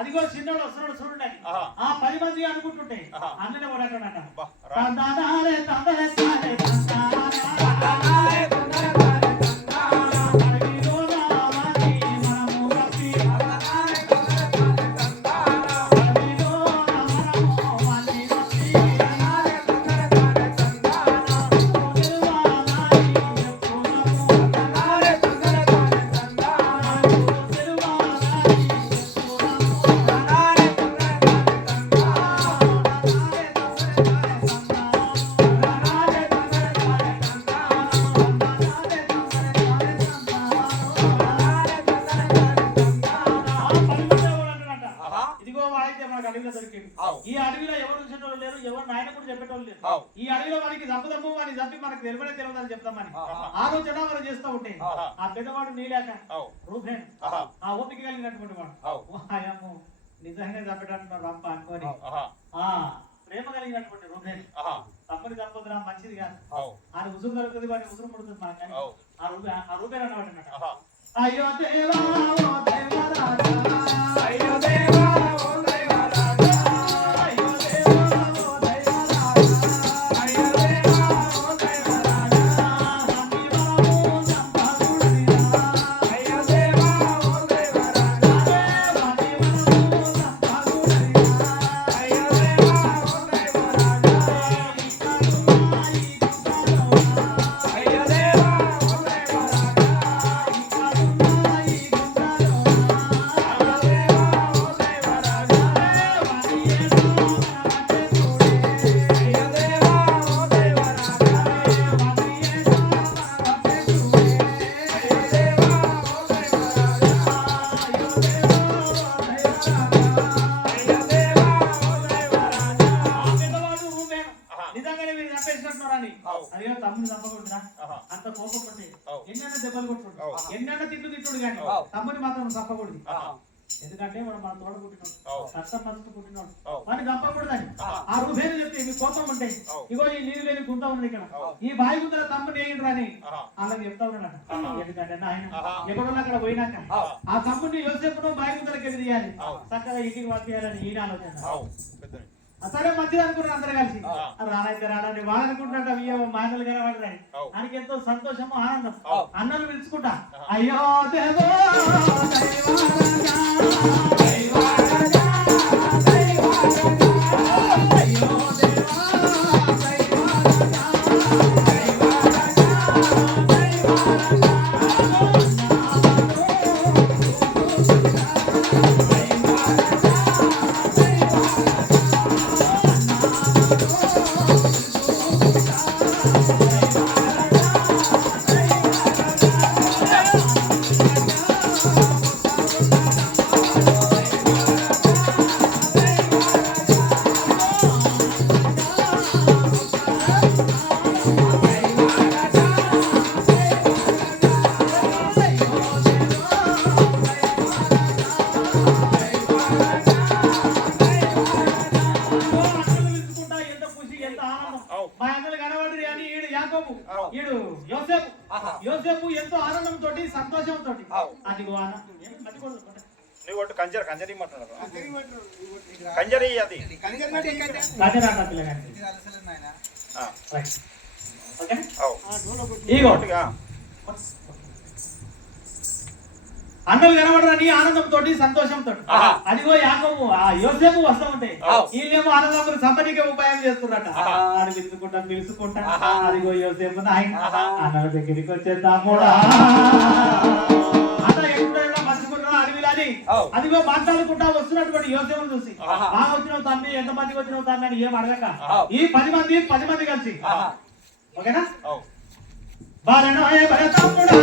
అదిగో చిన్నోడు వస్తున్నాడు చూడండి ఆ 10 మంది అనుకుంటుంటే అన్ననే పడకండి ఈ అడవిలో ఎవరు చూసేటోళ్ళు లేరు, ఎవరు నాయన కూడా చెప్పేటోళ్ళు లేరు. ఈ అడవిలో మనకి దమ్ము వాడిని చంపి మనకి తెలివనే తెలియదని చెప్తామని ఆలోచన మనం చేస్తూ ఉంటే ఆ పెద్దవాడు నీలేక రూపేణ్ ఆ ఓపిక కలిగినటువంటి వాడు నిజంగా చంపేటట్టున్నారు రప్ప అనుకోని ప్రేమ కలిగినటువంటి రూపేణ్ తప్పని చంపదురా మంచిది కాదు ఆయన ఉసురు దొరుకుతుంది వాడిని ఉసురు పడుతుంది మనకు ఆ రూపేణ్ అన్నమాట. అయ్యో దేవా అయ్యో దేవా అంత కోపపడి ఎన్నైనా దెబ్బలు కొట్టుడు ఎన్నైనా తిట్లు తిట్టుడు కానీ తమ్ముని మాత్రం తప్పకూడదు. ఎందుకంటే వాడు మన తోడ పుట్టినాడు కష్టం మస్తు పుట్టినాడు వాడిని తప్పకూడదని ఆ రూపేలు చెప్తే మీ కోపం ఉంటే ఇగో ఈ నీళ్ళు లేని గుంత ఉంది ఇక్కడ ఈ బావి గుంతల తమ్ముని ఏంటి అని అలాగే చెప్తా ఉన్నాడు. ఎందుకంటే ఆయన ఎక్కడో అక్కడ పోయినాక ఆ తమ్ముడిని యోసేపును బావి గుంతలకి వెళ్ళి తీయాలి చక్కగా ఇంటికి పంపించాలని ఈయన ఆలోచన. సరే మంచిది అనుకున్నారు అందరు కలిసి రానైతే రాడండి వాళ్ళు అనుకుంటాట మాటలు కనబడరాని ఆయనకి ఎంతో సంతోషము ఆనందం. అన్నలు పిలుచుకుంటా అయ్యో దేవో యోసేపు ఎంతో ఆనందంతో సంతోషంతో అది కంజరి కంజరి కంజరి అది అన్నలు కనబడరని ఆనందంతో సంతోషంతో అదిగో యాకోబు ఆ యోసేపు వస్తా ఉంటే ఈయనేమో ఆనందం సంపదకి ఉపాయం చేస్తున్నట అని పిలుచుకుంటా అదిగో యోసేపు అన్నల దగ్గరికి వచ్చేద్దాముడా అన్న ఎప్పుడైనా మర్చిపోతున్నా అడవిలాని అదిగో మాట్లాడుకుంటా వస్తున్నటువంటి యోసేపును చూసి బాగా వచ్చినావు తమ్మి, ఎంత మందికి వచ్చినావు తమ్మి అని ఏం అడగక ఈ 10 మంది కలిసి ఓకేనా బాలనో భరతమ్ముడా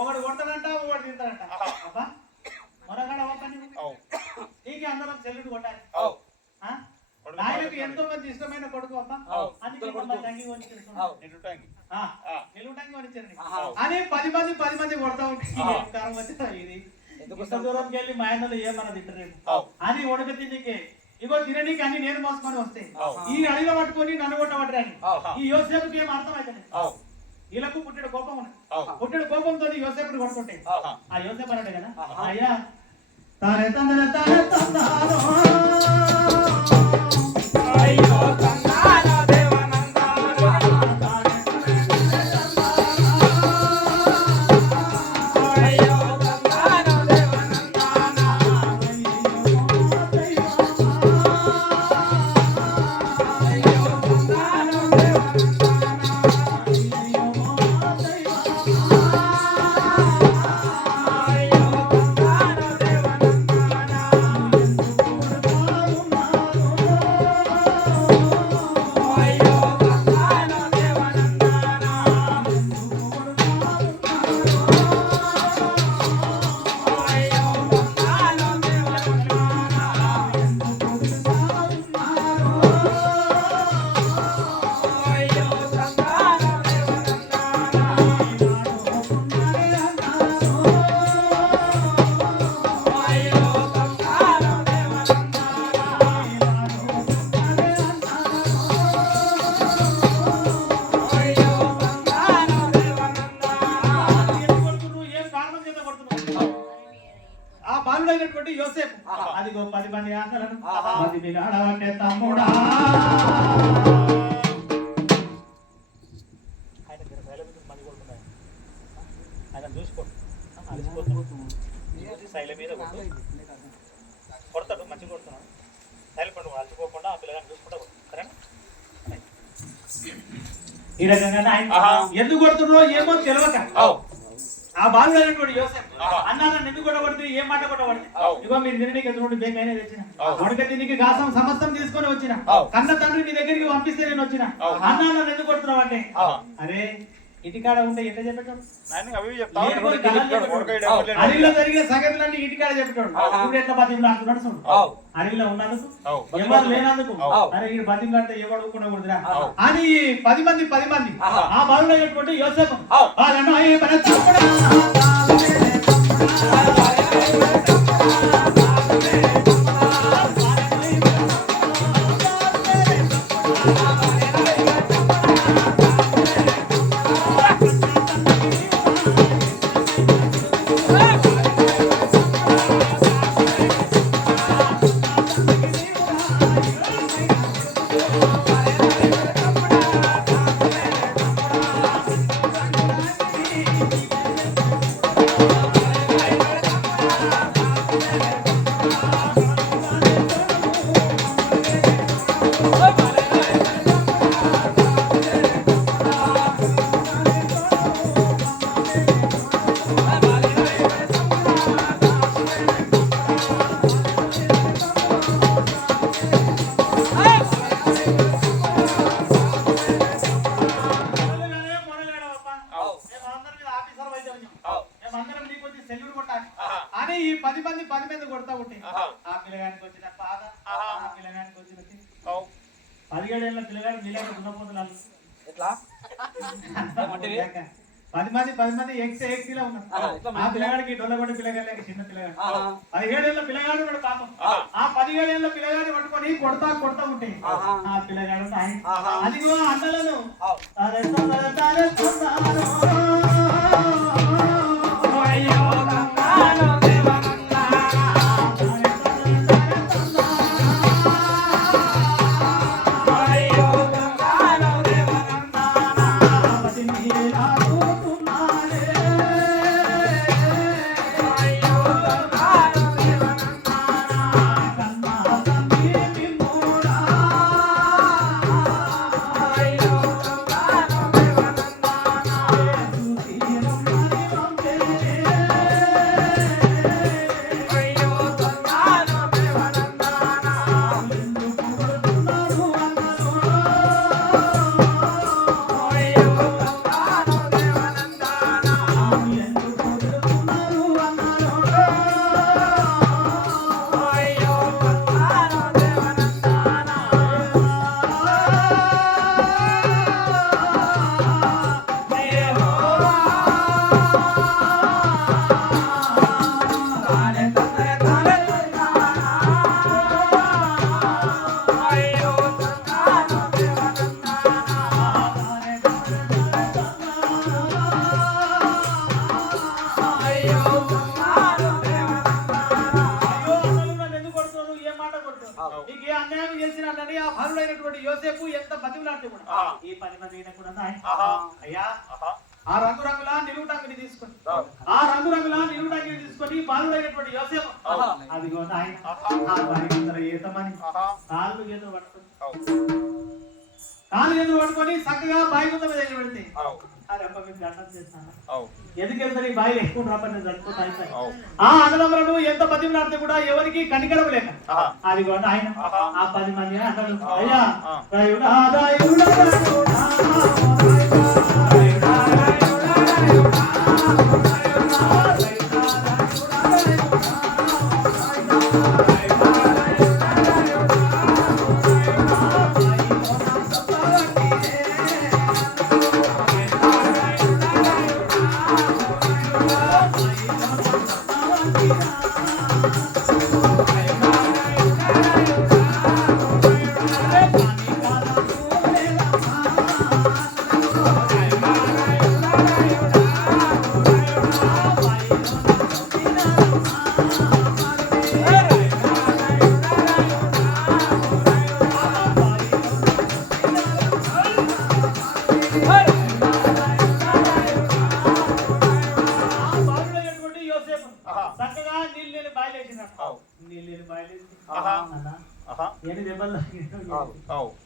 ఒకడు కొడతాడంట ఒకడు తింటాడంట అబ్బా మరొకడు అవపని నీకు అందరం చెల్లుడు కొట్టాలి నాయనకు ఎంతో మంది ఇష్టమైన కొడుకు అబ్బా అని తంగి అని 10 మంది కొడతా ఉంటాయి ఇది ఎంత దూరంకి వెళ్ళి మా ఆయనలో ఏమన్నా తింటారేమో అని ఉడక తిండికే ఇగో తిననీకి అన్ని నేను మోసుకొని వస్తే ఈ అడిలో పట్టుకొని నన్ను కొట్టబట్టని ఈ యోసేపుకి ఏం అర్థం అవుతుంది వీళ్ళకు పుట్టిన కోపం ఉన్నది పుట్టిన కోపంతో యోసేపుని కొడుతుంటే ఆ యోసేపు అన్నాడు కదా అయ్యా తానే తందన తానే తందానో అయ్యో తందానో దేవనందానో అయ్యో తందానో దేవనందానో అయ్యో తందానో యోసేపు అదిగో 10 మంది ఆకలను మది బిగాడవటే తమ్ముడా ఆయన మంది కొడుతున్నాయి ఆయన చూసుకోండి శైల మీద కొడతాడు మంచిగా కొడుతున్నాడు శైల పండు అలసిపోకుండా ఆ పిల్లగాని చూసుకుంటా సరేనా ఈ రకంగా ఎందుకు కొడుతున్నారో ఏమో తెలియక ఆ బాలుడు అనేటువంటి యోసేపు అన్న నన్ను ఎందుకు కొట్టబడితే ఏం మాట కొట్టబడితే ఇగో మీరు తినడానికి ఎదురు బేకైనా తెచ్చిన ఉడక తినికి గాసం సమస్తం తీసుకొని వచ్చిన కన్న తండ్రి మీ దగ్గరికి పంపిస్తే నేను వచ్చిన అన్న నన్ను ఎందుకు కొడుతున్నావు అంటే అరే ఇంటికాడ ఉంటే ఎట్లా చెప్పాడు అడవిలో జరిగిన సంగతులన్నీ ఇంటికాడ చెప్పాడు ఇప్పుడు ఎట్లా బతిమలు ఆడుతున్నాడు చూడు అడవిలో ఉన్నందుకు ఎవరు లేనందుకు అరే ఈ బతిమలు అంటే ఎవరు కొనకూడదురా అని 10 మంది ఆ బాలుడు అయినటువంటి యోసేపు 17 ఏళ్ల పిల్లగాడు నీళ్ళ దున్నపోతున్నారు ఎట్లా 10 మంది ఎక్సీలో ఉన్నారు. ఆ పిల్లగాడికి డొల్లగొండ పిల్లగాడికి చిన్న పిల్లగాడు 17 ఏళ్ల పిల్లగాడు ఉన్నాడు పాపం. ఆ 17 ఏళ్ల పిల్లగాడిని పట్టుకొని కొడతా ఉంటే ఆ పిల్లగాడు అదిగో అన్నలను యోసేపు ఎంత బతిమలాడితే కూడా ఈ 10 మంది కూడా అయ్యా ఆ రంగురంగుల నిలువుటాంగిని తీసుకొని బాలుడైనటువంటి యోసేపు అదిగో ఆయన ఈతమని కాళ్ళు చేతులు పట్టుకొని చక్కగా బావి ముందు మీద పెడితే అరెప్ప మీకు దండం చేస్తాను ఎందుకు వెళ్తారు ఈ బాయిలు ఎక్కువ రాపని జరుపుకుంటా ఆ అన్నదమ్ములను ఎంత బతిమలాడితే కూడా ఎవరికి కనికరం లేక అదిగో ఆయన ఆ 10 మంది అన్నలు అయ్యా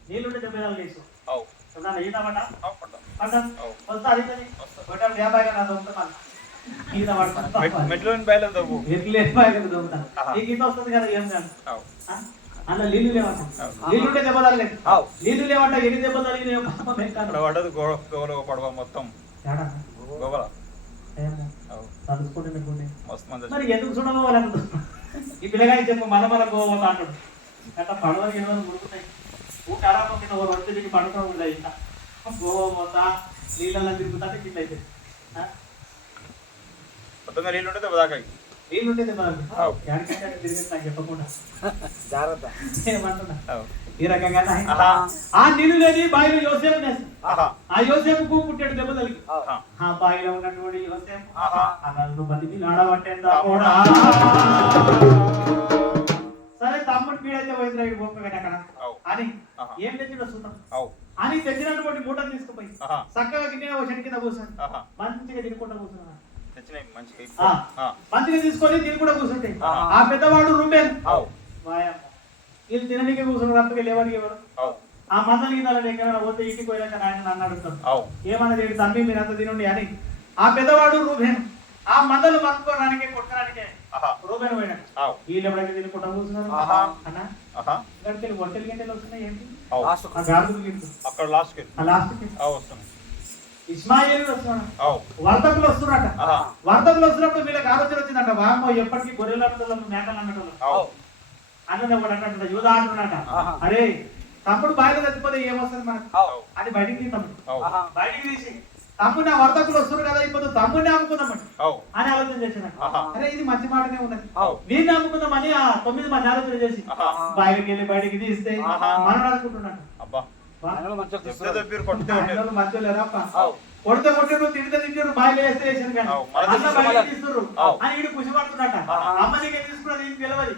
నీళ్ళుంటే దెబ్బలు వేసు ఈత మెట్లోని బయలు దొరుకుతాను నీకు ఈత వస్తుంది కదా ఏం కాదు అలా నీళ్లు లేవట నీళ్ళుంటే దెబ్బ తగలేదు నీళ్లు లేవట ఎన్ని దెబ్బలు తగిలినాయి పడవ మొత్తం మరి ఎందుకు చూడబోవాలి ఈ పిల్లగాని చెప్పు మన పోవద్దు అంటాడు అట్లా పడవ గిడవలు ముడుకుతాయి ఊటారాపం కింద ఒక రోజు తిరిగి పడుతూ ఉంటాయి ఇంకా గోవా పోతా నీళ్ళల్లో తిరుగుతా కింద అయితే నీళ్ళుంటే దెబ్బ తిరిగి నాకు చెప్పకుండా జాగ్రత్త ఏమంటున్నా ఈ రకంగా ఆ నీళ్ళు లేని బావిలో యోసేపు ఆ యోసేపుకు పుట్టాడు దెబ్బ తగిలి ఆ బావిలో ఉన్నటువంటి యోసేపు అన్నలు బతికి నాడబట్టేందా కూడా సరే తమ్ముడు పీడైతే పోయింది రైడ్ పోకగానే అక్కడ అని ఏం తెచ్చిడో చూద్దాం అని తెచ్చినటువంటి మూటను తీసుకుపోయి చక్కగా గిన్నె చెట్టు కింద కూర్చొని మంచిగా తినుకుంటా కూర్చున్నా మంచిగా తీసుకొని తినుకుంటా కూర్చుంటే ఆ పెద్దవాడు రూబేన్ వీళ్ళు తినడానికి కూర్చున్నారు తప్పగా లేవని ఎవరు ఆ మందలు గిన్నెల ఎక్కడ పోతే ఇంటికి పోయాక ఆయన నన్ను అడుగుతాడు ఏమన్నది తండ్రి మీరు అంత తినండి అని ఆ పెద్దవాడు రూబేన్ ఆ మందలు పట్టుకోవడానికి కొట్టడానికే రూబేన్ పోయాడు వీళ్ళు ఎప్పుడైతే తినుకుంటా కూర్చున్నారు అన్న ఇక్కడికి ఒంటెలు గింటెలు వస్తున్నాయి ఏంటి అక్కడ లాస్ట్ ఇస్మాయిల్ వస్తున్నాడు వర్తకులు వస్తున్నారట వర్తకులు వస్తున్నప్పుడు వీళ్ళకి ఆలోచన వచ్చిందట వామ్మో ఎప్పటికీ గొర్రెలు అన్నట్టు మేకలు అన్నట్టు అన్నది ఒకటి అన్నట్టు యూదా అంటున్నట అరే తమ్ముడు బాయిలో చచ్చిపోతే ఏమొస్తుంది మనకు అని బయటికి తీస్తాం. బయటికి తీసి తమ్ముడు నా వర్తకులు వస్తున్నారు కదా, ఇప్పుడు తమ్ముడిని అమ్ముకుందామని అని ఆలోచన చేసినట్టు. అరే ఇది మంచి మాటనే ఉన్నది, వీడిని అమ్ముకుందామని ఆ 9 మంది ఆలోచన చేసి బాయిలకి వెళ్ళి బయటికి తీస్తే మనం అనుకుంటున్నాడు మంచి లేదప్ప. కొడితే కొట్టాడు, తిడితే తింటాడు, బాయిలో వేస్తే వేసాను కానీ అన్న బయట తీస్తున్నారు అని వీడు ఖుషి పడుతున్నట్ట. అమ్మ దగ్గర తీసుకున్నది ఏం తెలియదు,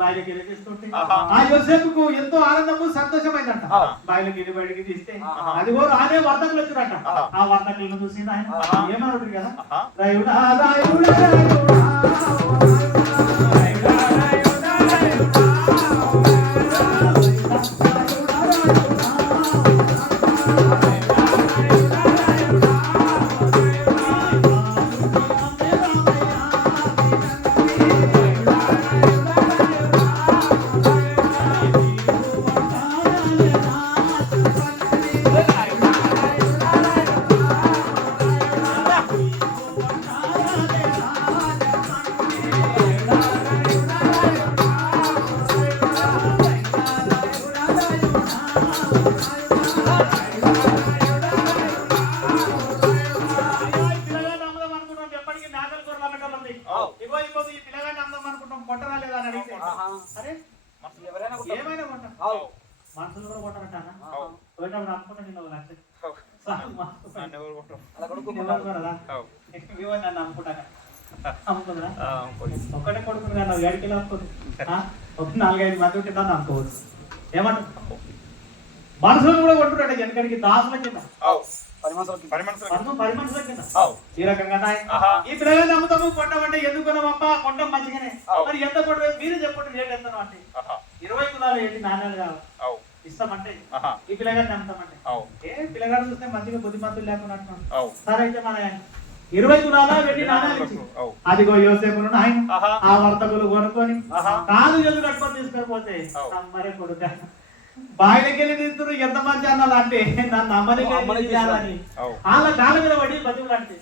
బాయిలకి వెళ్ళి తీసుకుంటే ఆ యోసేపుకు ఎంతో ఆనందము సంతోషమైందంట. బాయిలకి వెళ్ళి బయటికి తీస్తే అదిగో రానే వర్తకులు వచ్చినట్ట. ఆ వర్తకులను చూసి ఆయన ఏమన్నాడు కదా, రాయుడా రాయుడా మనుషులు కూడా కొట్టబట్టానా పోయేటప్పుడు అనుకుంటా నేను నన్ను అమ్ముకుంటాను అమ్ముకుందా ఒక్కటే కొడుకుని కానీ నువ్వు ఏడికి వెళ్ళి అమ్ముకోదు. ఒక 4-5 మంది ఉంటే నన్ను అమ్ముకోవచ్చు. ఏమంటారు మనుషులు కూడా కొట్టుకుంటాడు వెనకడికి దాసుల కింద 10 మనుషుల కింద. ఈ రకంగా ఈ పిల్లగాన్ని అమ్ముతాము కొంటామంటే ఎందుకున్నామప్ప కొంటాం మంచిగానే, మరి ఎంత కొట్ట మీరు చెప్పండి రేట్ ఎంత అంటే 20 తులాలు ఏంటి నాణ్యాలు కావాలి ఇస్తామంటే ఈ పిల్లగాడిని అమ్ముతామంటే ఏ పిల్లగాడు చూస్తే మంచిగా బుద్ధిమంతులు లేకుండా సరే అయితే మన 20 తులాల వెండి నాణ్యాలు ఇచ్చి అదిగో యోసేపును ఆయన ఆ వర్తకులు కొనుక్కొని కాలు జల్లు కట్టుకొని తీసుకొని పోతే మరే కొడుక బాయిలకి వెళ్ళి తీస్తున్నారు. ఎంత మంచి అన్నాలు అంటే నన్ను అమ్మని వాళ్ళ కాళ్ళ మీద పడి బతుకులు అంటే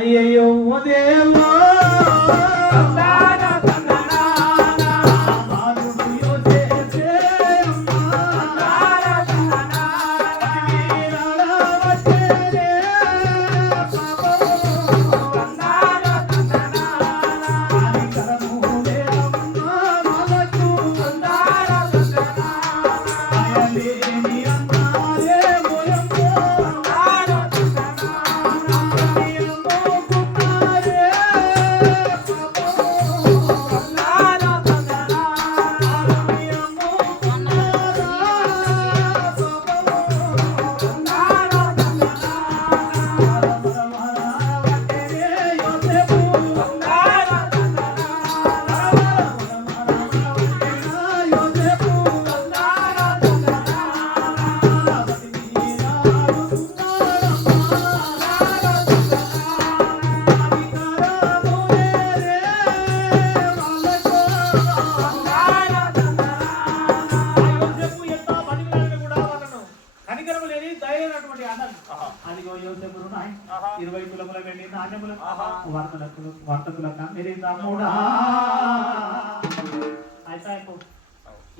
అయ్యయ్యో దేవా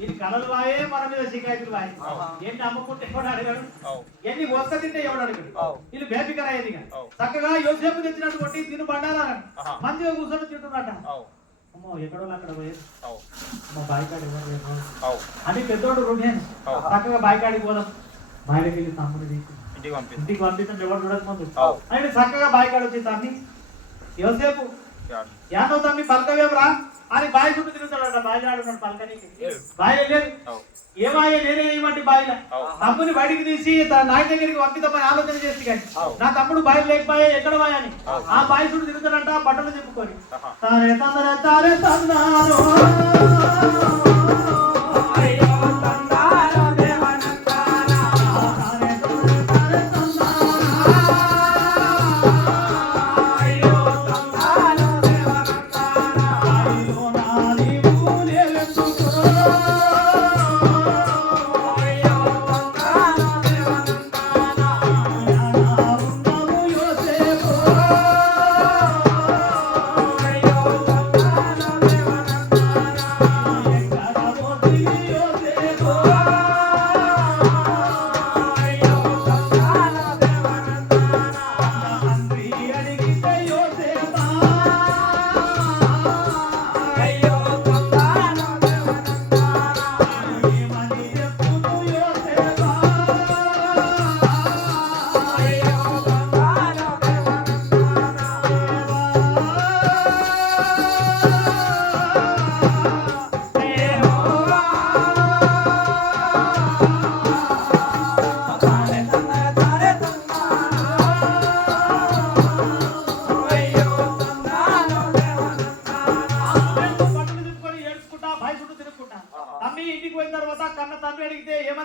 ఇది కలలు వాయే మన మీద శికాయతులు వాయి ఎన్ని అమ్ముకుంటే ఎవడు అడిగాడు, ఎన్ని వస్త తింటే ఎవడు అడిగాడు. ఇది బేపికర అయ్యేది చక్కగా యోసేపు తెచ్చినట్టు కొట్టి తిను బండారా మంచిగా కూర్చొని తింటున్నట. అమ్మో ఎక్కడో అక్కడ పోయేది మా బాయికాడు ఎవరు అని పెద్దోడు రుణే చక్కగా బాయికాడికి పోదాం. బాయిలకి వెళ్ళి తమ్ముడు ఇంటికి పంపిస్తాం ఎవరు చూడక ముందు ఆయన చక్కగా బాయికాడు వచ్చి తమ్మి యోసేపు యాదవ్ తమ్మి పలకవేమరా అని బాయి చుట్టూ తిరుగుతాడట. బాయిలో ఆడున్నాడు పలకనికి బాయి వెళ్ళేది ఏమాయ నేనే ఏమంటే బాయిలో తమ్ముని బయటికి తీసి తన నాయ దగ్గరికి పంపిద్దామని ఆలోచన చేసి కానీ నా తమ్ముడు బాయి లేకపోయా ఎక్కడ బాయ్ అని ఆ బాయి చుట్టూ తిరుగుతాడంట బట్టలు చెప్పుకొని తారే తందరే తారే తందారో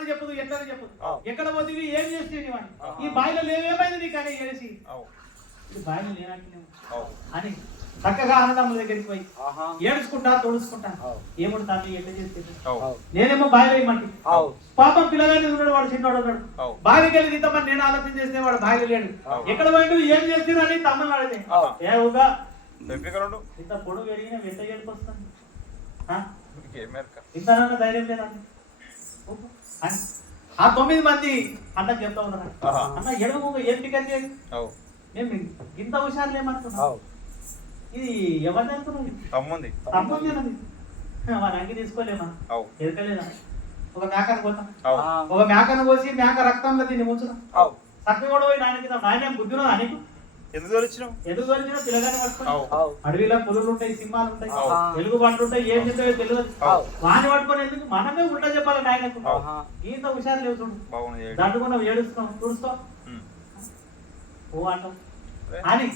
చెప్పదు ఎట్లా చెప్పదు ఎక్కడ పోతుంది ఏం చేస్తుంది అని ఈ బాయిలో లేవేమైంది నీకు అని ఏడిసి బాయిలో లేనట్టు అని చక్కగా అన్నదమ్ముల దగ్గరికి పోయి ఏడుచుకుంటా తోడుచుకుంటా ఏముడు తండ్రి ఎట్లా చేస్తే నేనేమో బాయిలో ఇమ్మంటి పాపం పిల్లగాని ఉన్నాడు వాడు చిన్నవాడు ఉన్నాడు బావికి వెళ్ళి ఇంతమంది నేను ఆలోచన చేస్తే వాడు బావిలో లేడు ఎక్కడ పోయిండు ఏం చేస్తున్నా అని తమ్ముళ్ళు అడితే ఏవుగా ఇంత పొడుగు ఎడిగిన ఎంత ఏడుపు వస్తుంది ఇంత ధైర్యం లేదండి ఆ 9 మంది అన్న చెప్తా ఉన్నారు అన్న ఎడుగు ఏంటి కది నేను ఇంత హుషారు లేమంటున్నా ఇది ఎవరిని అనుకున్నది తమ్ముంది వారి అంగి తీసుకోలేమా ఎరకలేదా ఒక మేకను పోతాం ఒక మేకను కోసి మేక రక్తంలో దీన్ని ఉంచుతాం చక్కగా కూడా పోయి నాయన కింద నాయన బుద్ధిలో అనేకు ఎందుకు తోలిచిన పిల్లగానే పట్టుకుని అడవిలో పులులు ఉంటాయి సింహాలు ఉంటాయి తెలుగు పంటలు ఉంటాయి ఏం చెప్తాయో తెలియదు వాని పట్టుకొని ఎందుకు మనమే ఉల్టా చెప్పాలి నాయనకు ఇంత హుషారు లేవు చూడు దండుకున్నావు ఏడుస్తున్నావు చూడుస్తావు ఓ అంటాం అని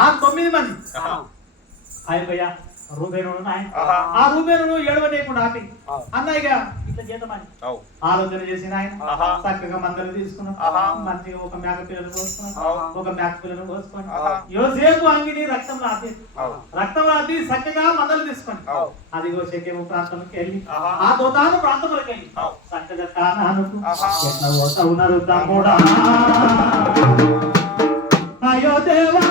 ఆ 9 మంది అయిపోయా రూబేను ఆ రూబేను ఏడవనేయకుండా ఆపి అన్నయ్య ఇట్లా చేద్దామని ఆలోచన చేసిన ఆయన చక్కగా మందలు తీసుకున్నాం మంచిగా ఒక మేక పిల్లలు కోసుకున్నాం ఒక మేక పిల్లలు కోసుకొని యోసేపు అంగిని రక్తం రాతి చక్కగా మందలు తీసుకొని అదిగో షెకెము ప్రాంతంకి వెళ్ళి ఆ దోతాను ప్రాంతంలోకి వెళ్ళి చక్కగా కానానుకు ఎట్లా పోతా ఉన్నారు తమ్ముడా అయ్యో దేవా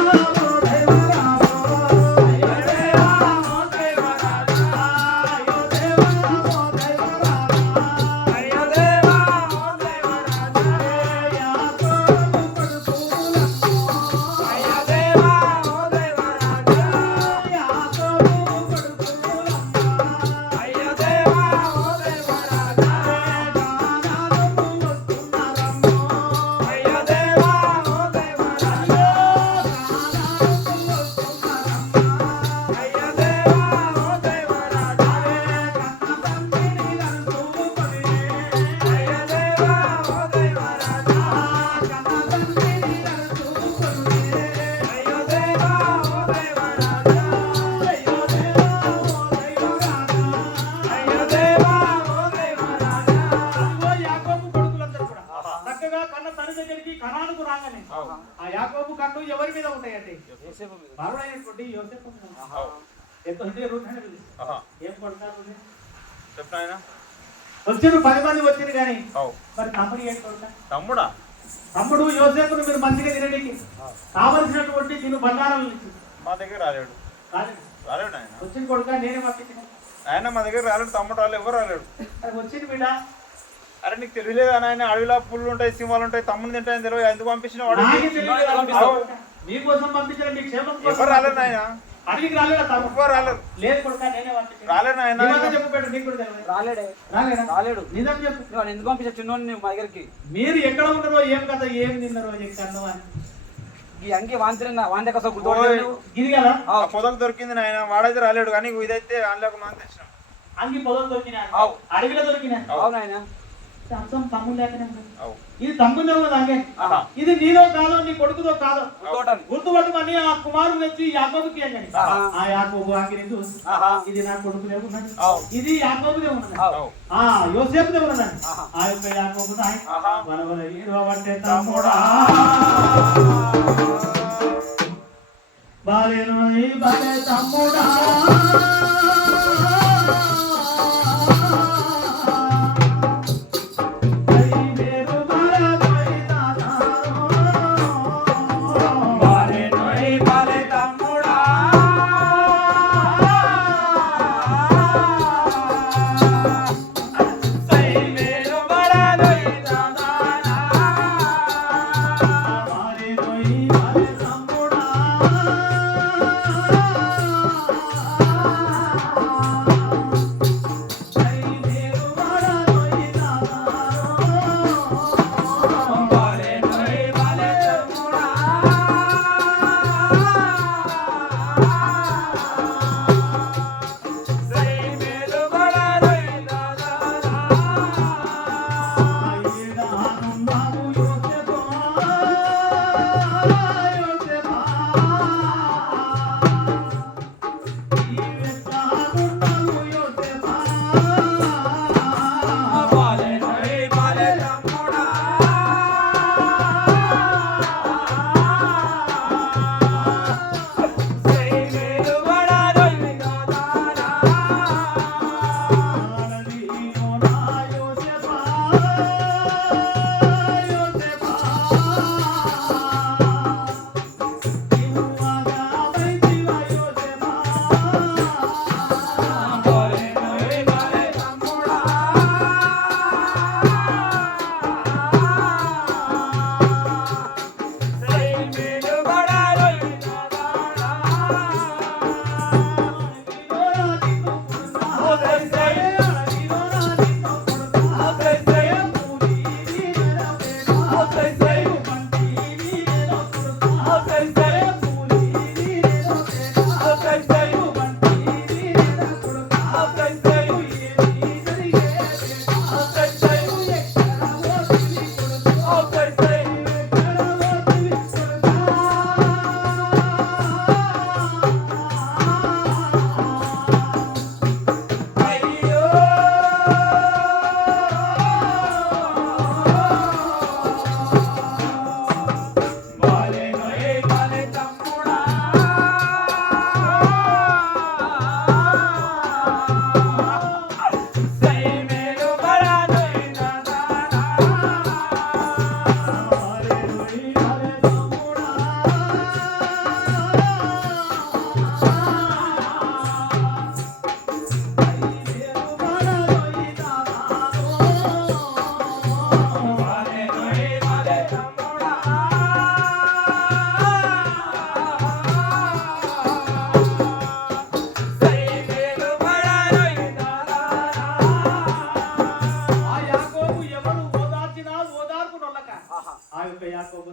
ఆ యాకోబు కన్ను ఎవరి మీద ఉంటాయంటే బాలుడైనటువంటి యోసేపు ఏం కొడతారు వచ్చారు 10 మంది వచ్చారు కానీ మరి తమ్ముడు ఏం కొడతా తమ్ముడు యోసేపును మీరు మంచిగా తినడానికి కావలసినటువంటి తిను బంగారం మా దగ్గర రాలేడు వచ్చిన కొడుక నేనే పంపించిన ఆయన మా దగ్గర రాలేడు తమ్ముడు రాలేదు ఎవరు రాలేడు వచ్చింది బిడ్డ అరే నీకు తెలియలేదు ఆయన అడవిలో పుల్లు ఉంటాయి సింహాలు ఉంటాయి తమ్ముడు తింటాయని తెలియదు ఎందుకు పంపించిన వాడు మీకోసం పంపించారు మీ క్షేమం ఎవరు రాలేదు ఆయన అడిగి రాలేడా తమ్ముడు రాలేదు లేదు కొడుక నేనే పంపించాను రాలేడు ఆయన చెప్పు పెట్టు నీకు కూడా రాలేడు నిజం చెప్పు ఎందుకు పంపించా చిన్న మా దగ్గరికి మీరు ఎక్కడ ఉన్నారో ఏం కదా ఏం తిన్నారో ఎక్కడో అని ఈ అంగి వాంతి కోసం ఇది కదా పొదకు దొరికింది నాయన వాడైతే రాలేడు కానీ ఇదైతే ఆన్లోకి మనం తెచ్చినాం అంగి పొదలు దొరికినా అడవిలో దొరికినా అవునాయన తమ్ముడు లేకనే ఇది తమ్ముడే ఉన్నది అంగే ఇది నీలో కాదో నీ కొడుకుతో కాదో గుర్తుపట్టమని ఆ కుమారుడు వచ్చి యాకోబుకి అని ఆ యాకోబు ఆగిరి చూసి ఇది నా కొడుకునే ఉన్నది ఇది యాకోబుదే ఉన్నది ఆ యోసేపుదే ఉన్నది ఆ యొక్క యాకోబు వనవల ఏడవబట్టే తమ్ముడా బాలేను బాలే తమ్ముడా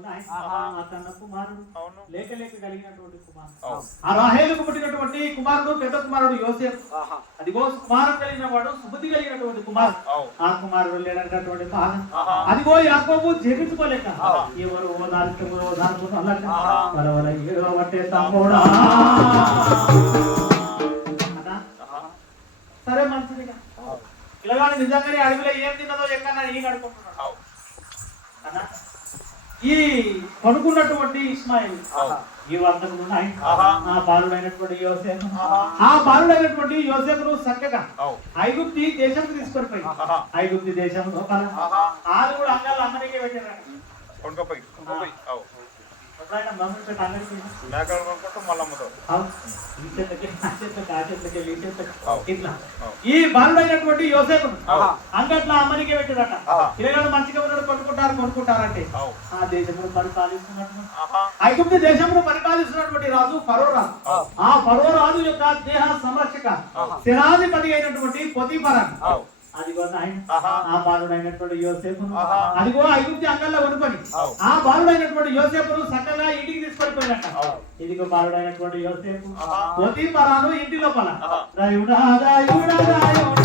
కూడా ఆయన ఆ కన్న కుమారుడు అవును. లేక లేక కలిగినటువంటి కుమారుడు. అవును. ఆ రాహేలుకు పుట్టినటువంటి కుమారుడు పెద్ద కుమారుడు యోసేపు. అదిగో కుమారం కలిగిన వాడు సుబుద్ధి కలిగినటువంటి కుమారుడు. ఆ కుమారుడు లేనటువంటి బాధ అదిగో యాకోబు జీవించుకోలేక ఎవరు ఓదార్చుకుని వలవల ఏడవబట్టే తమ్ముడా. సరే మంచిదిగా పిల్లగాడు నిజంగానే అడవిలో ఏం తిన్నదో ఎక్కడన్నా ఈ కడుకుంటున్నాడు అన్నా. ఈ కొనుక్కున్నటువంటి ఇస్మాయిల్ ఈ వర్తకుడు ఆ బాలుడైనటువంటి యోసేపు ఆ బాలుడైనటువంటి యోసేపును చక్కగా ఐగుప్తి దేశం తీసుకొని పోయి ఐగుప్తి దేశం ఆలు కూడా అంగాలు అమ్మనికే పెట్టారు. ఎప్పుడైనా మమ్మల్ని పెట్టి అంగడికి ఇట్లా ఈ బాలుడైనటువంటి యోసేపును అంగట్ల అమ్మనికే పెట్టారట. పిల్లగాడు మంచిగా ఉన్నాడు కొనుక్కుంటారంటే ఆ దేశంలో పరిపాలిస్తున్నట్టు ఐగుప్తు దేశంలో పరిపాలిస్తున్నటువంటి రాజు ఫరో రాజు. ఆ ఫరో రాజు యొక్క దేహ సంరక్షక సేనాధిపతి అయినటువంటి పొతీఫరా అదిగో ఆ బాలుడైనటువంటి యోసేపును అదిగో ఐగుప్తి అంగల్లో కొనుక్కొని ఆ బాలుడైనటువంటి యోసేపును చక్కగా ఇంటికి తీసుకొని పోయినట్ట. ఇదిగో బాలుడైనటువంటి యోసేపు పొతీఫరాను ఇంటి లోపల రాయుడా రాయుడా రాయుడా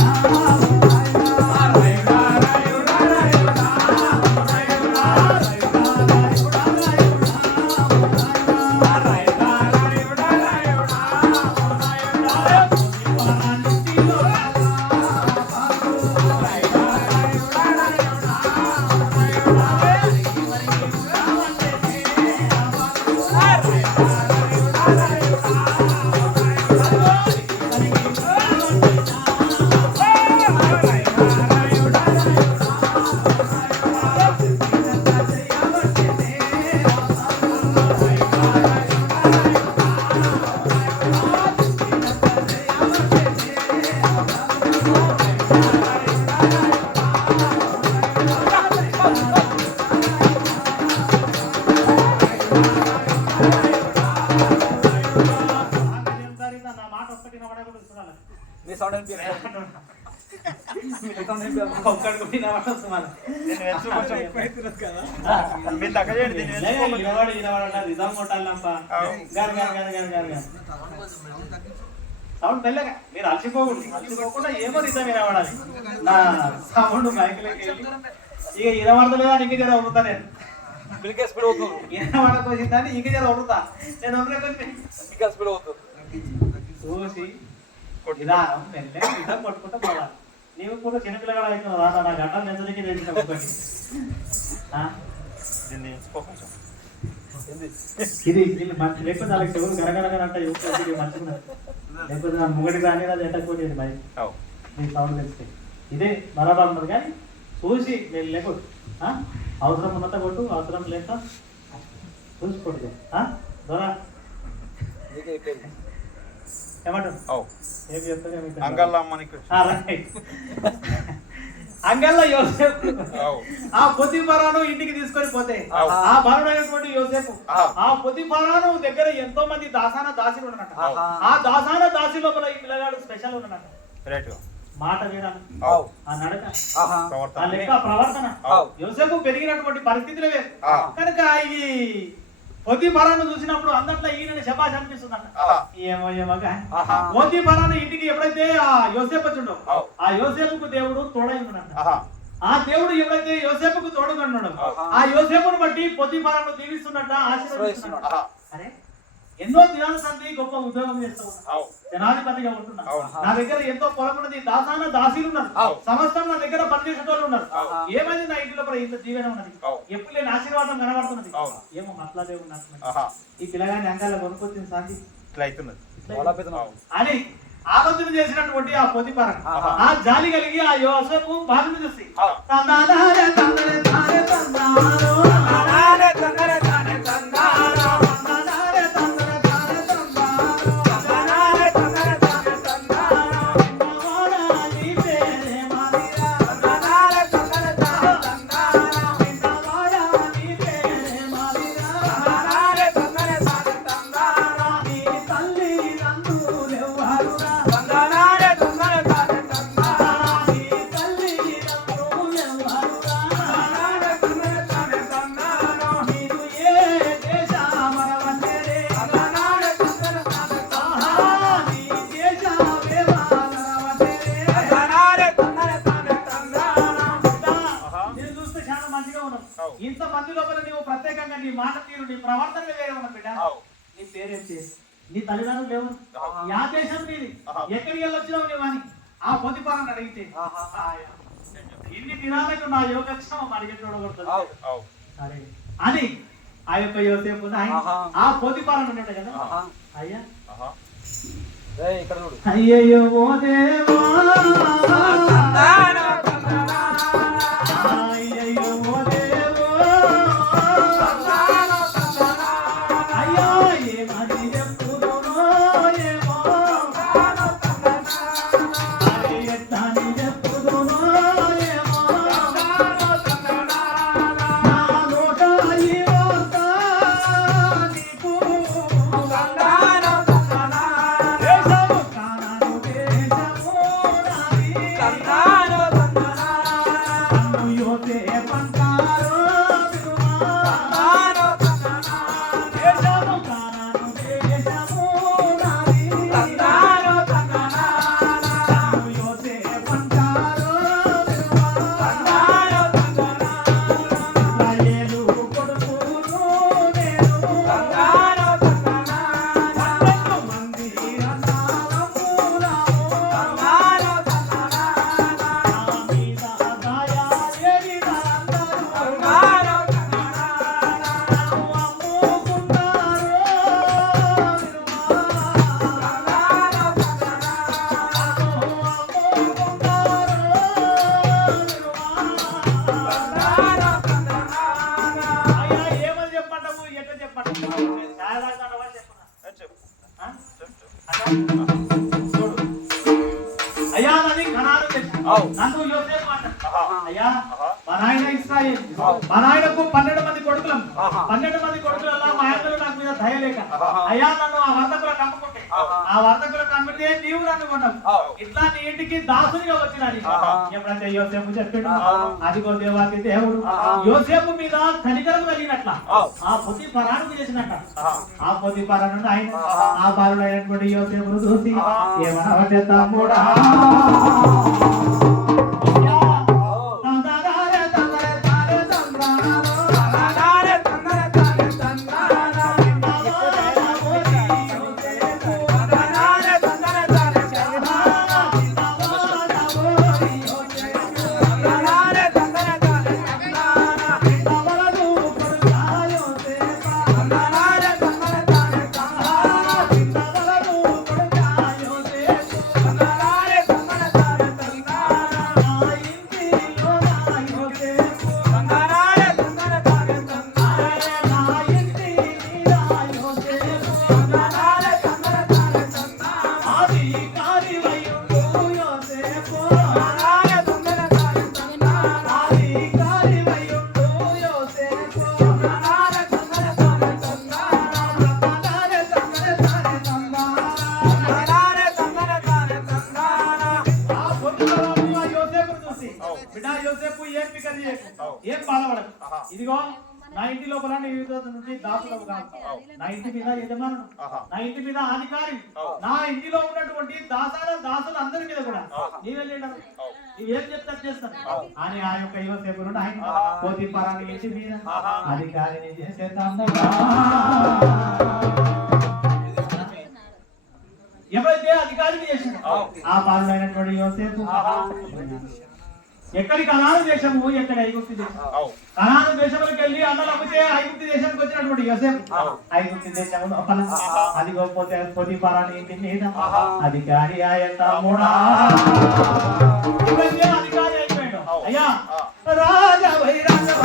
సౌండ్ మెల్లగా మీరు అలసిపోకుండా ఏమో నిజం వినబడాలి. నా సౌండ్ మైకులకి ఇక ఇనబడతలేదా ఇంక జర వదులుతా నేను ఇనబడకొచ్చిందని ఇంక జర వదులుతా నేను చూసి విధానం మెల్లగా నిజం కొట్టుకుంటా పోవాలి. నీవు కూడా చిన్నపిల్లగా అవుతున్నావు రా నా గంటలు నిజానికి తెలిసిన ఇది లేకపోతే వాళ్ళకి చెవులు గరగరగరంట మంచిగా లేకపోతే నా ముగడి కానీ అది ఎట్టకపోయేది బయట నీ సౌండ్ తెలిస్తే ఇదే బరాబర్ ఉన్నది. కానీ చూసి నేను లేకపోతే అవసరం ఉన్నంత కొట్టు, అవసరం లేక చూసి కొట్టు. దొరా ఏమంటారు ఏం చెప్తాను అంగల్లో యోసేపు ఆ పొతిఫరాను ఇంటికి తీసుకొని పోతే ఆ బాలుడైనటువంటి యోసేపు ఆ పొతిఫరాను దగ్గర ఎంతో మంది దాసాన దాసిలు ఉన్నట. ఆ దాసాన దాసి లోపల ఈ పిల్లగాడు స్పెషల్ ఉన్నట. మాట విధానం, ఆ నడక, ఆ లెక్క ప్రవర్తన యోసేపు పెరిగినటువంటి పరిస్థితులే వేరు. కనుక ఈ పొతిఫరాను చూసినప్పుడు అందట్లో ఈయన శబాష్ అనిపిస్తుందంట. ఏమో ఏమోగా పొతిఫరాను ఇంటికి ఎప్పుడైతే ఆ యోసేపు వచ్చిండో ఆ యోసేపుకు దేవుడు తోడై ఉన్నాడు. ఆ దేవుడు ఎప్పుడైతే యోసేపుకు తోడుగా ఉన్నాడు ఆ యోసేపును బట్టి పొతిఫరాను దీవిస్తున్నట్ట, ఆశీర్వదిస్తున్నట్ట. అరే ఎన్నో దినాల సంధి గొప్ప ఉద్యోగం చేస్తూ ఉన్నాడు, జనాధిపతిగా ఉంటున్నాడు. నా దగ్గర ఎంతో పొలం ఉన్నది, దాసాన దాసీలు ఉన్నారు, సమస్తం నా దగ్గర పనిచేసే వాళ్ళు ఉన్నారు. ఏమైంది నా ఇంటి లోపల ఇంత దీవెన ఉన్నది, ఎప్పుడు లేని ఆశీర్వాదం కనబడుతున్నది. ఏమో అట్లాదే ఉన్నట్టు ఈ పిల్లగాని అంగాల కొనుక్కొచ్చిన శాంతి అని ఆలోచన చేసినటువంటి ఆ పొతిఫరా ఆ జాలి కలిగి ఆ యోసేపు బాలుని చూసి తీరు నీ ప్రవర్తన వేరే ఉన్న బిడ్డ నీ పేరేంటి నీ తల్లిదండ్రులు లేవు యా దేశం నీది ఎక్కడికి వెళ్ళొచ్చినావు నీవని ఆ పొద్దుపాలను అడిగితే ఇన్ని దినాలకు నా యోగక్షేమం అడిగి చూడగొడుతుంది సరే అని ఆ యొక్క యోసేపు ఆ పొద్దుపాలను ఉన్నట్టు కదా అయ్యా ఇక్కడ చూడు అయ్యయ్యో ఓ దేవా అయ్యయ్యో ఓ దేవా అయ్యో ఏమని చెప్పుదునో ఏమో అరే ఎట్లని చెప్పుదునో ఏమో నా నోట ఈ వార్త నీకు అయ్యా నది కనాను నన్ను యోసేపు అంటాడు అయ్యా మా నాయన ఇశ్రాయేల్ మా నాయనకు 12 మంది కొడుకులం 12 మంది కొడుకులలో మా ఆయనలు నాకు మీద దయ లేక అయ్యా నన్ను ఆ వర్తకుల కమ్ముకుంటే ఆ వర్తకుల కమ్మితే నీవు నన్ను కొన్నావు ఇట్లా నీ ఇంటికి దాసునిగా వచ్చినాడు ఎప్పుడైతే యోసేపు చెప్పాడు అదిగో దేవాది దేవుడు యోసేపు మీద కనికరం కలిగినట్ల ఆ పొత్తి పరాణం చేసినట్ట ఆ పొత్తి పరాణం ఆయన ఆ బాలుడు అయినటువంటి యోసేపును చూసి ఏమన్నా తమ్ముడా ఏం బాధపడదు ఇదిగో నా ఇంటి లోపల దాసులవు కాదు నా ఇంటి మీద యజమానుడు నా ఇంటి మీద అధికారి నా ఇంటిలో ఉన్నటువంటి దాసులు అందరి మీద కూడా నీవే లీడర్ నీవేం చెప్తా చేస్తాను అని ఆ యొక్క యోసేపు నుండి ఆయన పోతి పరాన్ని ఇంటి మీద అధికారిని చేసేద్దాము ఎవరైతే అధికారిని చేసిండు ఆ పాలనైనటువంటి యోసేపు ఎక్కడి కనాను దేశము ఎక్కడ ఐగుప్తు దేశం కనాను దేశంలోకి వెళ్ళి అన్నలు అమ్మితే ఐగుప్తు దేశానికి వచ్చినటువంటి యోసేపు ఐగుప్తు దేశం లోపల అది గొప్పతే పొతిఫారాని ఇంటి మీద అధికారి అధికారి అయిపోయాడు అయ్యా రాజా వై రాజా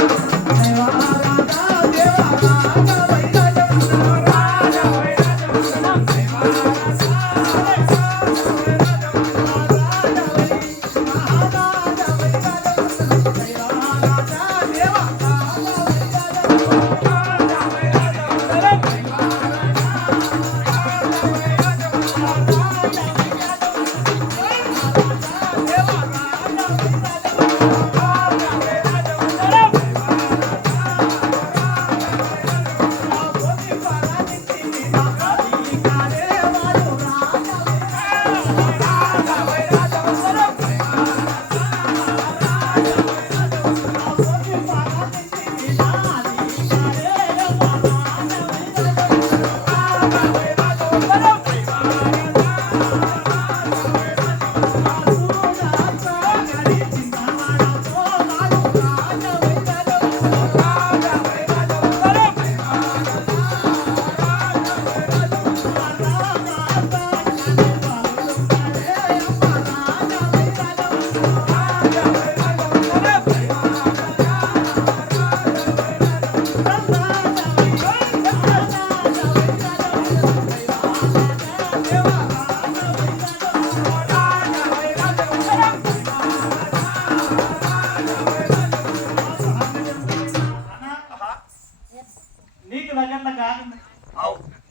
నీకు దగ్గర గాలి ఉన్నది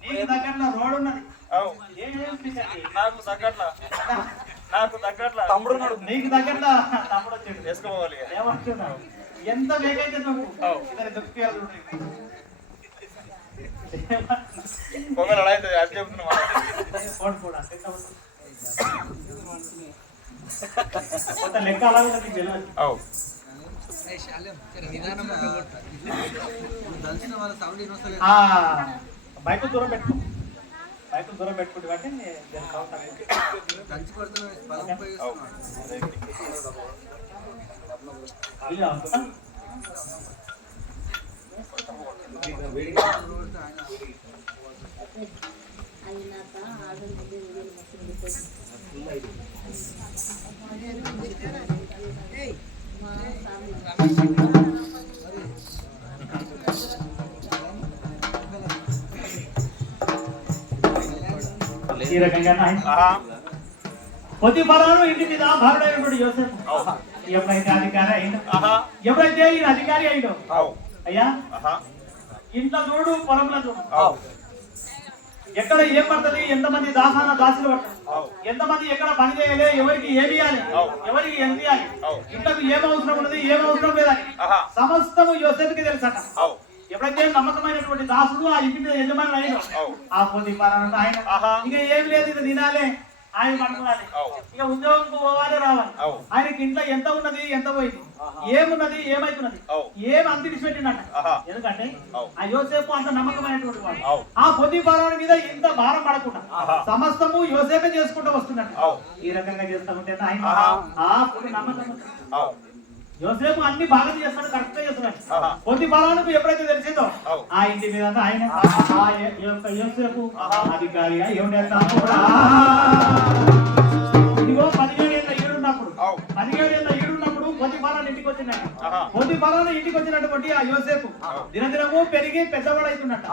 నీకు దగ్గర రోడ్ ఉన్నది నాకు తగ్గట్ల తమ్ముడు నీకు తగ్గట్ల తమ్ముడు వచ్చాడు వేసుకోవాలి ఏమంటున్నావు ఎంత వేగైతే నువ్వు ఇతని దుఃఖాలు పొగలు అలా అయితే అది చెప్తున్నా కొంత లెక్క అలా కూడా నీకు తెలియదు బయట దూరం పెట్టుకో బయట దూరం పెట్టుకుంటే బట్టి ఈ రకంగా పొతిఫరాను ఇంటి మీద భారుడైనటువంటి యోసేపు ఎప్పుడైతే అధికారి అయినా ఎప్పుడైతే ఈయన అధికారి అయినో అయ్యా ఇంట్లో చూడు పొలంలో చూడు ఎక్కడ ఏం పడుతుంది ఎంతమంది దాసులు పడతారు ఎంతమంది ఎక్కడ పని చేయాలి ఎవరికి ఏమి ఇవ్వాలి ఎవరికి ఎంత ఇవ్వాలి ఇంట్లోకి ఏం అవసరం ఉన్నది ఏం అవసరం లేదని సమస్తము యోసేపుకి తెలుసట ఎప్పుడైతే నమ్మకమైనటువంటి దాసుడు ఆ ఇంటి మీద యజమానులు అయిన ఆ పొతిఫరాను ఆయన ఇక ఏం లేదు ఇది తినాలి ఆయన పట్టుకోవాలి ఇక ఉద్యోగంకు పోవాలి రావాలి ఆయనకి ఇంట్లో ఎంత ఉన్నది ఎంత పోయింది ఏమున్నది ఏమైతున్నది ఏం అంతిడిచి పెట్టినట్ట ఎందుకంటే ఆ యోసేపు అంత నమ్మకమైనటువంటి వాడు ఆ పొతిఫరాను మీద ఇంత భారం పడకుండా సమస్తము యోసేపే చేసుకుంటూ వస్తున్నట్టు ఈ రకంగా చేస్తా ఉంటే ఆయన నమ్మకం యోసేపు అన్ని బాగా చేస్తాడు కరెక్ట్ గా చేస్తున్నాడు పొతిఫరానుకు ఎప్పుడైతే తెలిసిందో ఆ ఇంటి మీద ఆయన యోసేపు అధికారిగా ఇదిగో 17 ఏళ్ళ ఈడున్నప్పుడు పొతిఫరాను ఇంటికి వచ్చినట్టు పొతిఫరాను ఇంటికి వచ్చినటువంటి ఆ యోసేపు దినదినము పెరిగి పెద్దవాడైతున్నట్టు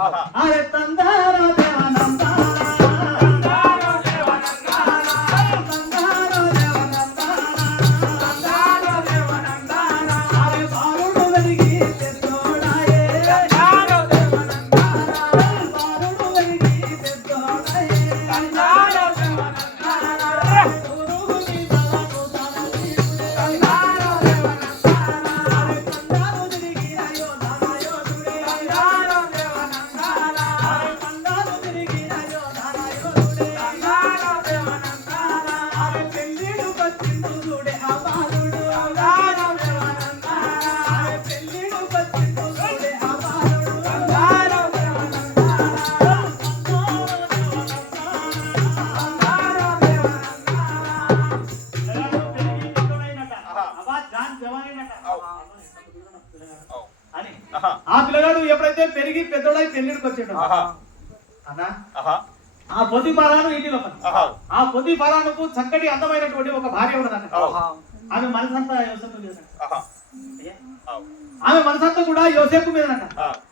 ఆ పిల్లగాడు ఎప్పుడైతే పెరిగి పెద్దోడై పెళ్లిడికి వచ్చాడు అన్నా ఆ పొతిఫరాను ఇంటిలో ఆ పొతిఫరానుకు చక్కటి అందమైనటువంటి ఒక భార్య ఉన్నదన్న ఆమె మనసంతా యోసేపు మీద ఆమె మనసంతా కూడా యోసేపు మీద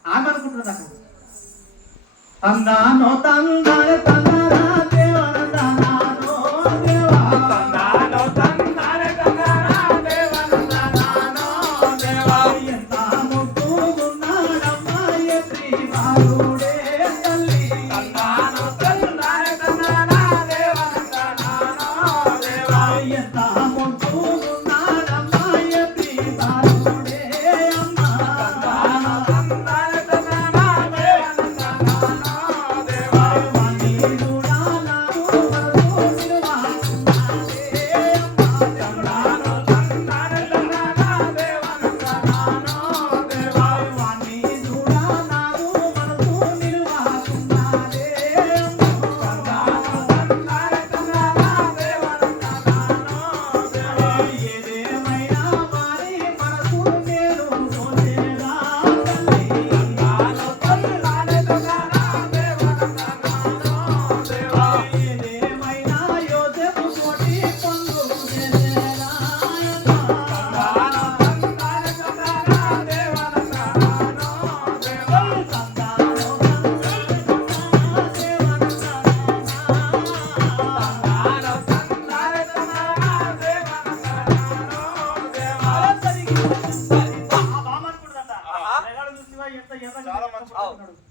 ఆమె అనుకుంటున్నదట అందానో తందార తందారా దేవనందనానో దేవా తందానో తందార తందారా దేవనందనానో దేవా ఎంత ముద్దుగున్నాడమ్మా ఎత్రి బాలుడే తల్లి తందానో తందార తందారా దేవనందనానో దేవా ఎంత ముద్దుగున్నాడమ్మా ఎత్రి బాలుడే అమ్మా తందానో తందార తందారా దేవనందనానో దేవా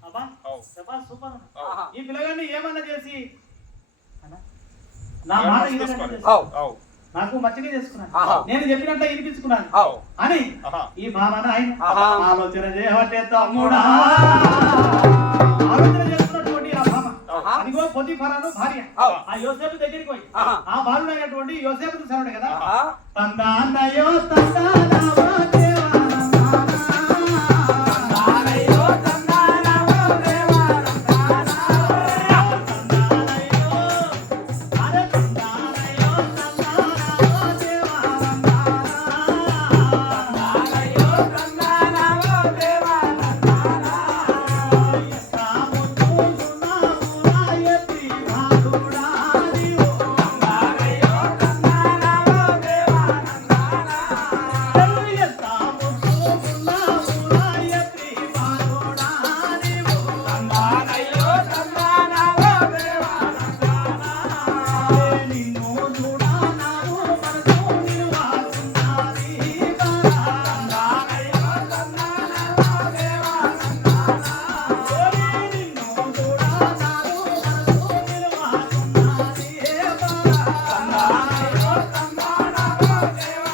అబ్బా అవు. శభాష్, సూపర్ అన్న. అవు. ఈ పిల్లగాన్ని ఏమన్నా చేసి అన్న, నా మాట ఏమన్నా ఏదైనా చేసుకోవాలి. చేసి, అవు. అవు. నాకు మంచిగా చేసుకున్నాను, ఆహా. నేను చెప్పినట్టు వినిపించుకున్నాను అవు. అని ఆహా. ఈ భావన ఆయన ఆహా. ఆలోచన చేయవట్టే తమ్ముడా, ఆలోచన చేస్తున్నటువంటి ఆ భామ ఆహా. అదిగో పొతిఫరాను భార్య అవు. ఆ యోసేపు దగ్గరికి పోయి ఆహా. ఆ బాలుడు అయినటువంటి యోసేపు చూసాడు కదా, ఆహా. తందానయో తందానవో దేవా తందానయ్యో తందానవో దేవా తందానయ్యో తందానవో దేవా తందానయ్యో తందానవో దేవా తందానయ్యో తందానవో దేవా తందానయ్యో తందానవో దేవా తందానయ్యో తందానవో దేవా తందానయ్యో తందానవో దేవా తందానయ్యో తందానవో దేవా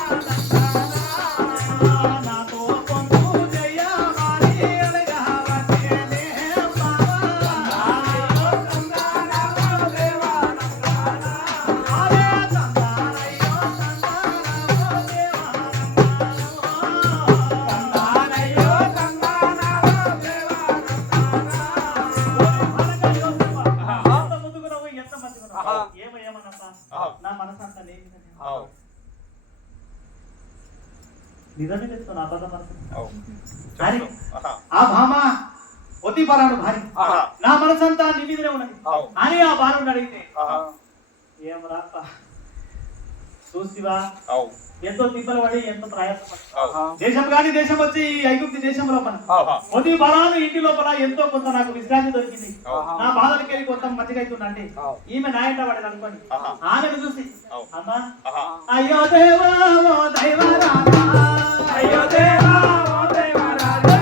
నా మనసంతా అవు. నిజమే చెప్తున్నా, అబద్ధం మనసు. అవు. అని ఆహా. ఆ భామ పొతిఫరాను భార్య ఆహా. నా మనసంతా నీ మీదనే ఉన్నది అవు. అని ఆ బాలుని అడిగితే ఆహా. ఏం రాక చూసివా, అవు. ఎంతో తిప్పలు పడి ఎంతో ప్రయాసపడి అవు. దేశం కాని దేశం వచ్చి ఈ ఐగుప్తు దేశం లోపల ఆహా. పొది బలాలు ఇంటి లోపల ఎంతో కొంత నాకు విశ్రాంతి దొరికింది, అవు. నా బాధలకి వెళ్ళి కొంత మంచిగా అవుతుందండి. అవు. ఈమె నాయంట వాడు అనుకోండి, ఆహా. ఆమెను చూసి అవు. అమ్మా ఆహా. అయ్యో దేవా ఓ దైవరాజా, అయ్యో దేవా ఓ దేవా రాజా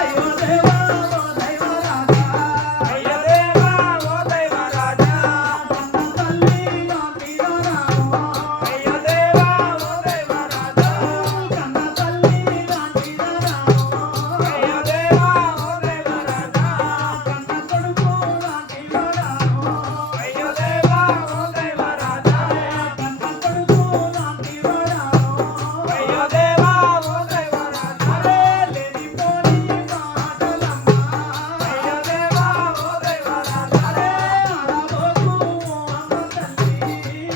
అయ్యో దేవా ఓ దైవరాజా, అయ్యో దేవా ఓ దేవా రాజా కన్న తల్లి లాంటి రారావో, అయ్యో దేవా ఓ దేవా రాజా కన్న తల్లి లాంటి రారావో, అయ్యో దేవా ఓ దేవా రాజా కన్న కొడుకు లాంటి రారావో, అయ్యో దేవా ఓ దేవా రాజా కన్న కొడుకు లాంటి రారావో, అయ్యో దేవా ఓ దేవా రాజా లేనిపోని మాటలమ్మా, అయ్యో దేవా ఓ దేవా రాజా ఆడబోకు అమ్మ తల్లి,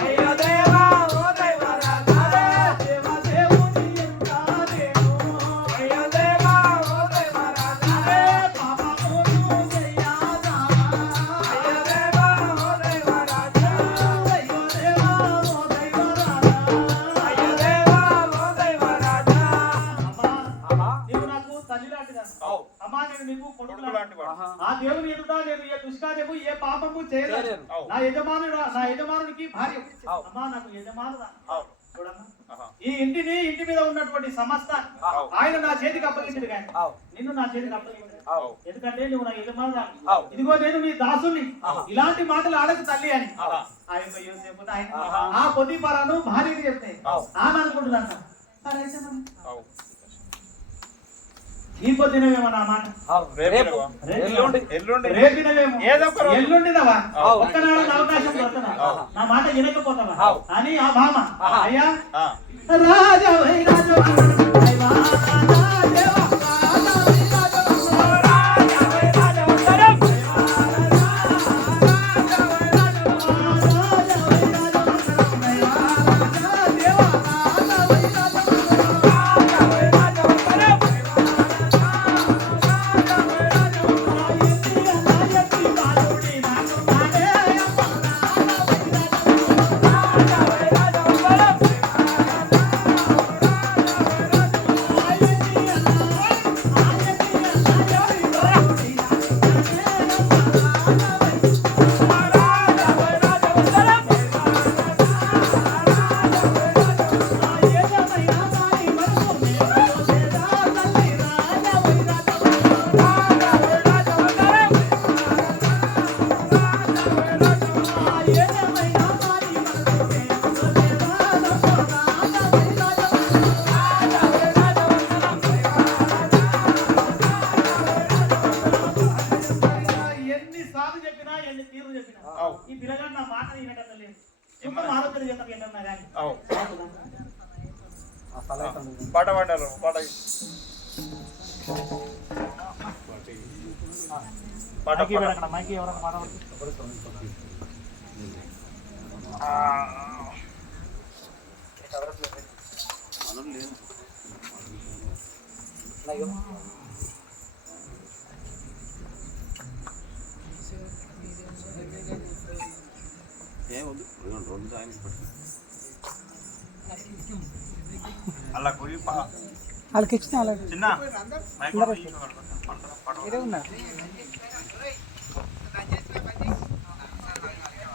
అయ్యో దేవా ఓ దేవా రాజా దేవ దేవుని ఎంతాదేమో, అయ్యో దేవా ఓ దేవా రాజా పాపమును చెయ్యాదా, అయ్యో దేవా ఓ దేవా రాజా అయ్యో దేవా ఓ దైవరాజా. అయ్యో దేవా ఓ దేవా రాజా అమ్మా, ఆహా నీవు నాకు తల్లి లాంటిదా, అవు. అమ్మా నేను నీకు కొడుకు కొడుకు లాంటి. లాంటి వాడు. ఆహా ఆ దేవుని ఎదుట నేను ఏ దుష్కార్యము ఏ పాపము చేయలేదు. చేయలేను. అవు. నా యజమానునికి భార్య. అవు. అమ్మా నాకు యజమానురా. అవు. చూడమ్మా, ఆహా. ఈ ఇంటి మీద ఉన్నటువంటి సమస్త అవు. ఆయన నా చేతికి అప్పగించడు కానీ అవు నిన్ను నా చేతికి అప్పగించడు. అవు ఎందుకంటే నువ్వు నా యజమానురా. అవు. ఇదిగో నేను నీ దాసుని, ఆహా. ఇలాంటి మాటలు ఆడకు తల్లి అని ఆహా. ఆ యొక్క యోసేపు ఆయన ఆహా. ఆ పొతిఫరాను భార్యకి చెప్తే అవు. ఆమె అనుకుంటుందంట, సరే అయితే మరి అవు. ఈ పొద్దునవేమో నా మాట, అవు రేపు ఎల్లుండి. ఎల్లుండి. రేపినవేమో ఏదో ఒక రోజు. ఎల్లుండినవా, అవు. ఒక్కనాడు అవకాశం దొరకదా, అవు. నా మాట వినకపోతావా అవు. అని ఆ భామ ఆహా. అయ్యా ఆ. రాజవై రాజవా దైవా రాజవా రాజవై రాజవా రాజవై రాజవంతరం రాజవై రాజవంతరం రాజవై రాజవంతరం ఎన్నిసార్లు చెప్పినా ఎన్ని తీర్లు చెప్పినా అవు. ఈ పిల్లగాడు నా మాట వినటం లేదు సుఖం ఆలోచన చేస్తాం ఎన్నన్నా కానీ అవు. పాట పాడారు పాట మైకి ఎవరైనా మాట్లాడుతుంది అలా గురి వాళ్ళకి ఇచ్చిన చిన్న మైక్